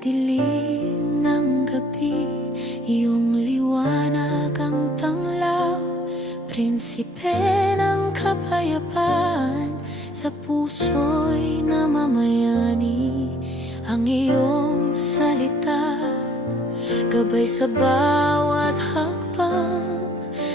dilim ng gabi, iyong liwanag ang tanglaw. Prinsipe ng kapayapaan, sa puso'y namamayani. Ang iyong salita, gabay sa bawat hakbang.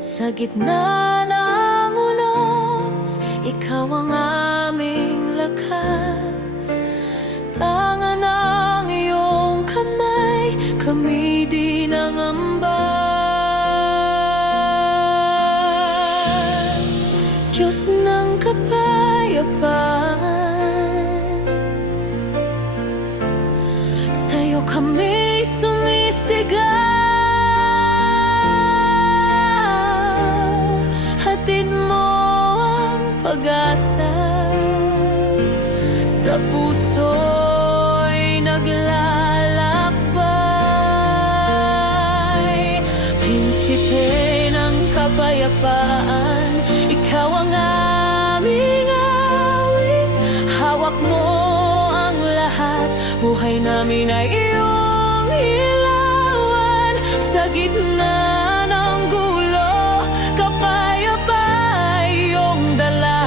Sa gitna ng unos, ikaw ang aming lakas. Tangan ng iyong kamay, kami di nangamba. Diyos ng kapayapaan, sa'yo kami sumisigaw. Hatid mo ang pag-asa sa puso'y naglalakbay. Prinsipe ng kapayapaan, ikaw ang aming awit. Hawak mo ang lahat, buhay namin ay iyong ilawan. Sa gitna ng gulo, kapayapaan iyong dala.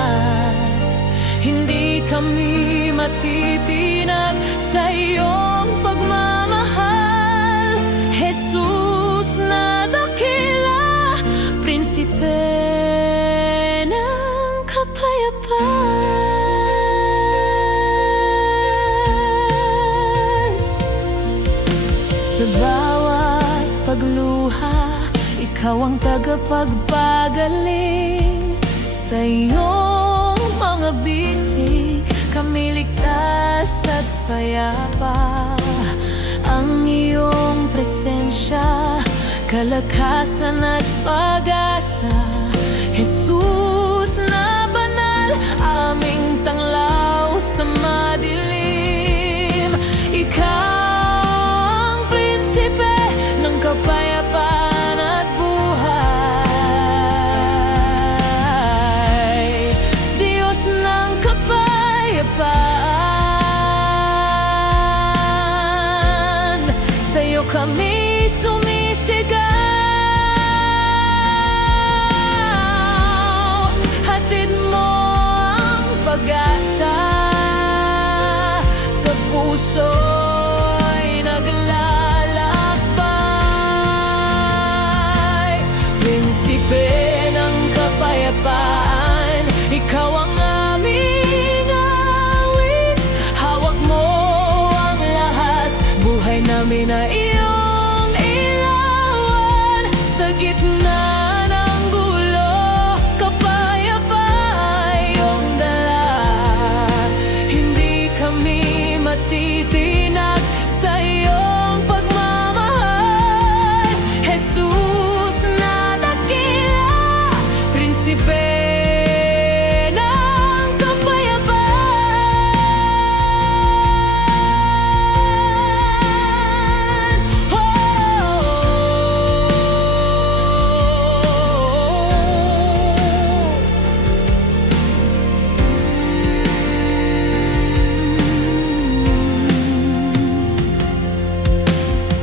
Hindi kami matitinag sa iyong pagmamahal. Jesus na dakila, Prinsipe ng kapayapaan. Sa bawat pagluha, ikaw ang tagapagpagaling. Sa iyong mga bisig, kami ligtas at payapa. Ang iyong presensya, kalakasan at pag-asa. Jesus na banal, aming tanglaw sa madilim. Ikaw ang prinsipe ng kapayapaan at buhay. Diyos ng kapayapaan, sa'yo kami sumisigaw. Hatid mo ang pag-asa sa puso'y naglalakbay. Prinsipe ng kapayapaan, ikaw ang aming awit. Hawak mo ang lahat, buhay namin ay iyong ilawan. Sa gitna ng gulo, kapayapaan iyong dala. Hindi kami matitinag sa iyong pagmamahal. Jesus na dakila, Prinsipe ng kapayapaan.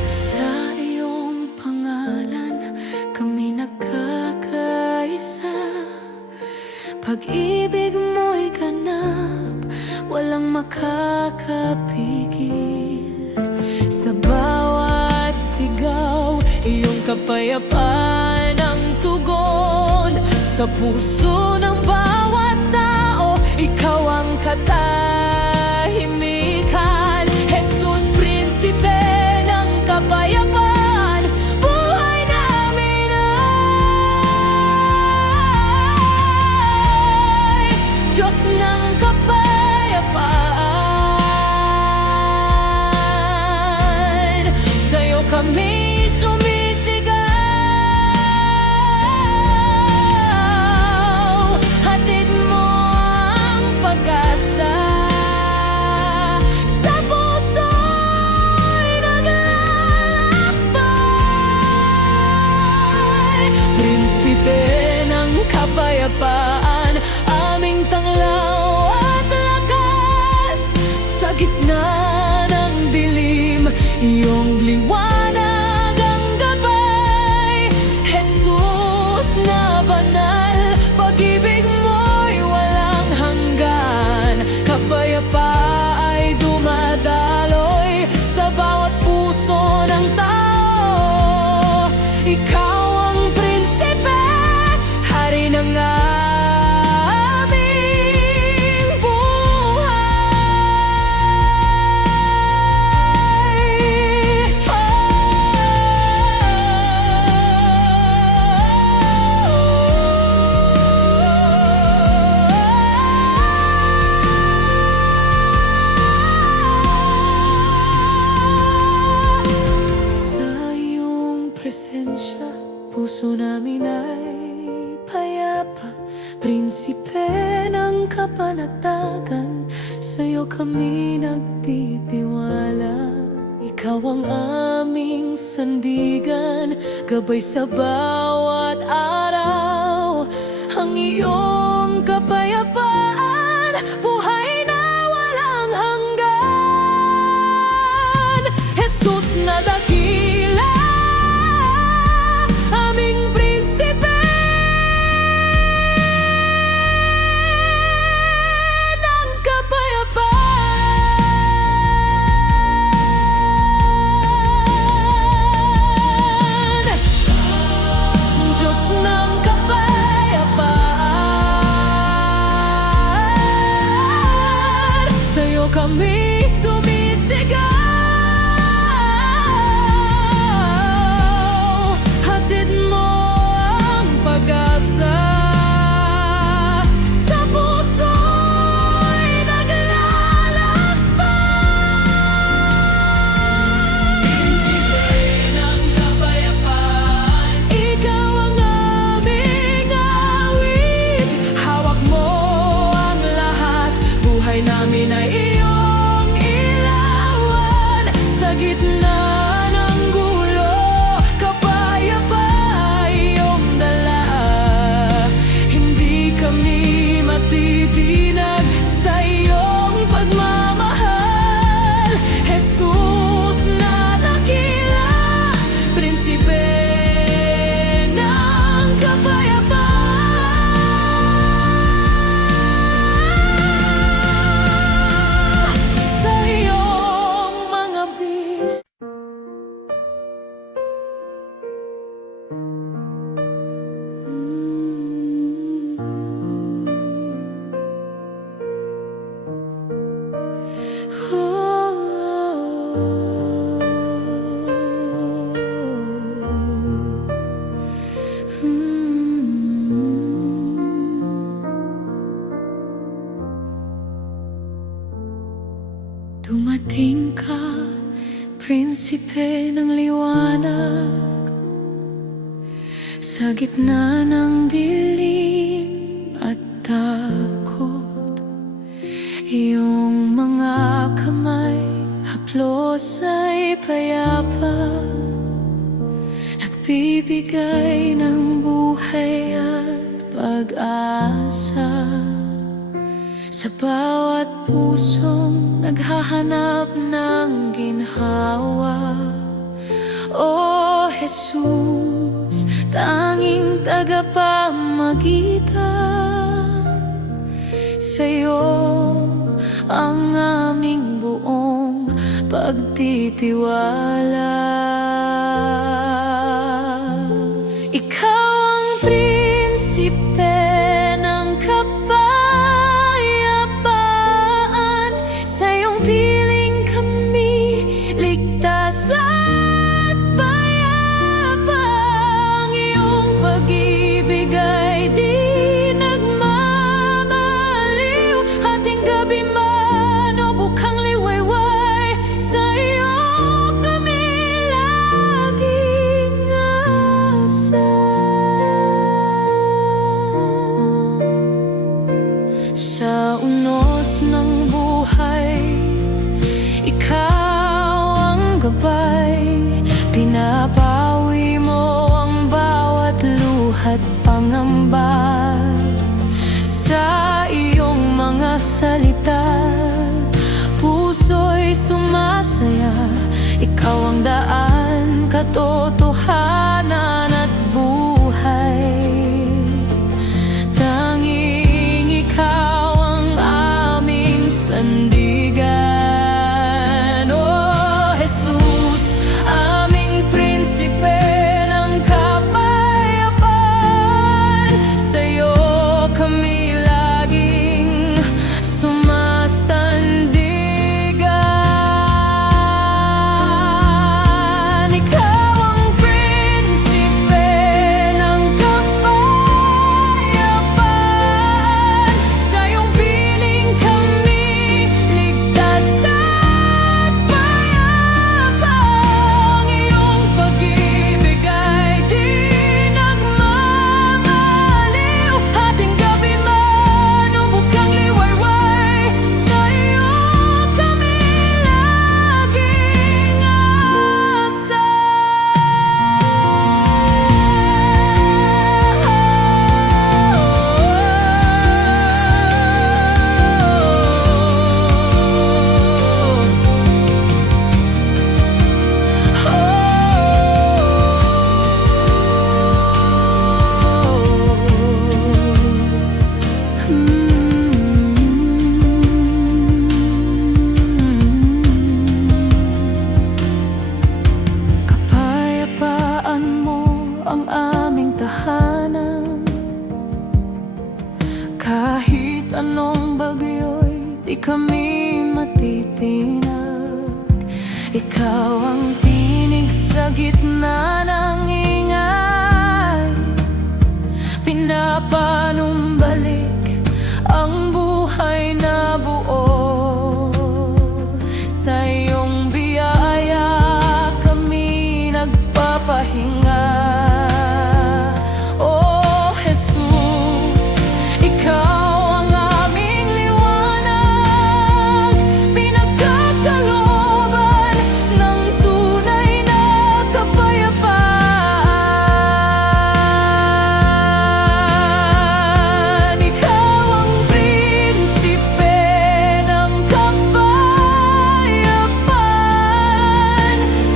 Sa iyong pangalan, kami nagkakaisa. Pag-ibig mo'y ganap, walang makakapigil. Sa bawat sigaw, iyong kapayapaan ang tugon. Sa puso ng bawat tao, ikaw ang katahimikan. Jesus, Prinsipe ng kapayapaan, buhay namin ay Diyos ng kapayapaan. Sa'yo kami sumisigaw. Hatid mo ang pag-asa sa puso'y naglalakbay. Prinsipe ng kapayapaan, aming tanglaw at lakas. Sa gitna ng dilim, puso namin ay payapa, prinsipe ng kapanatagan. Sa'yo kami nagtitiwala. Ikaw ang aming sandigan, gabay sa bawat araw. Ang iyong kapayapaan, buhay na walang hanggan. Jesus na dakila, aming prinsipe ng kapayapaan. Diyos ng kapayapaan, sa'yo kami sumisigaw. Hatid mo ang pag-asa sa puso'y naglalakbay. Prinsipe ng kapayapaan, ikaw ang aming awit. Hawak mo ang lahat, buhay namin ay iyong ilawan. Sa gitna ng gulo, kapayapaan iyong dala. Hindi kami matitinag sa iyong pagmamahal. Jesus na dakila, prinsipe ng kapayapaan. Sa iyong mga bis Dumating ka, prinsipe ng liwanag, sa gitna ng dilim at takot. Iyong mga kamay haplos ay payapa, nagbibigay ng buhay at pag-asa sa bawat pusong naghahanap ng ginhawa. O Jesus, tanging tagapamagitan, sa'yo ang aming buong pagtitiwala. Ikaw ang prinsipe ng kapayapaan, sa iyong piling kami ligtas at payapa. Ang iyong pag-ibig ay di nagmamaliw, hating gabi man o bukhang liwayway, sa iyo kami laging asa. Sa unos ng buhay, ikaw ang gabay. Pinapawi mo ang bawat luha't pangamba. Sa iyong mga salita, puso'y sumasaya. Ikaw ang daan, katotohanan at buhay. Tanging ikaw ang aming sandigan. O Jesus, aming prinsipe ng kapayapaan, sa'yo kami laging sumasandigan. Ikaw ang prinsipe anong bagyo'y di kami matitinag. Ikaw ang tinig sa gitna ng ingay, pinapanumbalik ang buhay na buo. Sa iyong biyaya kami nagpapahinga. Oh Jesus, ikaw ang aming liwanag, pinagkakalooban ng tunay na kapayapaan. Ikaw ang prinsipe ng kapayapaan.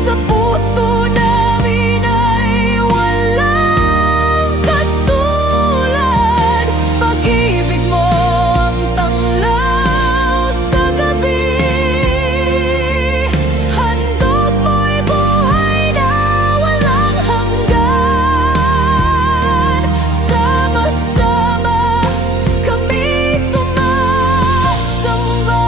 Sa puso namin ay walang katulad. Pag-ibig mo ang tanglaw sa gabi, handog mo'y buhay na walang hanggan. Sama-sama kami sumasamba.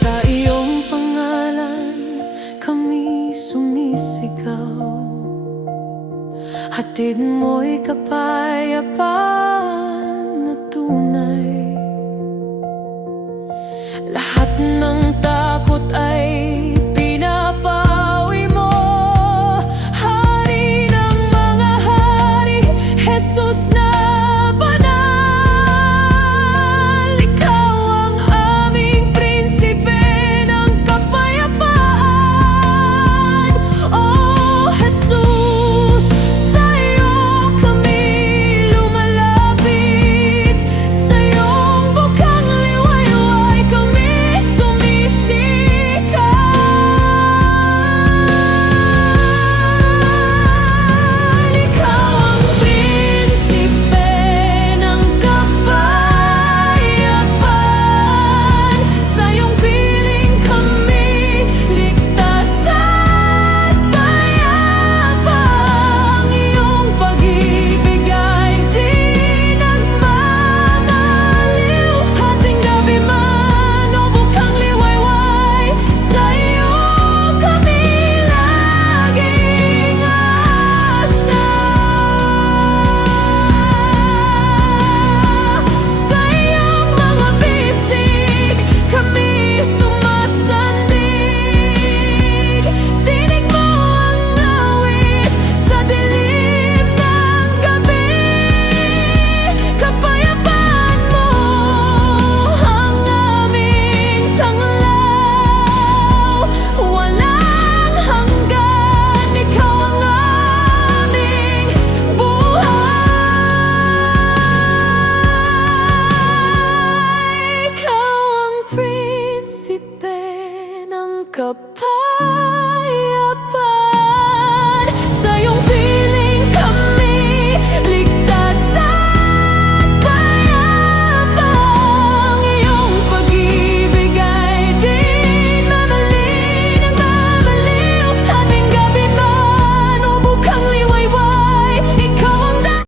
Sa iyong pangalan kami sumisigaw, hatid mo'y kapayapaan na tunay. Lahat ng takot ay pinapawi mo, Hari ng mga hari, Jesus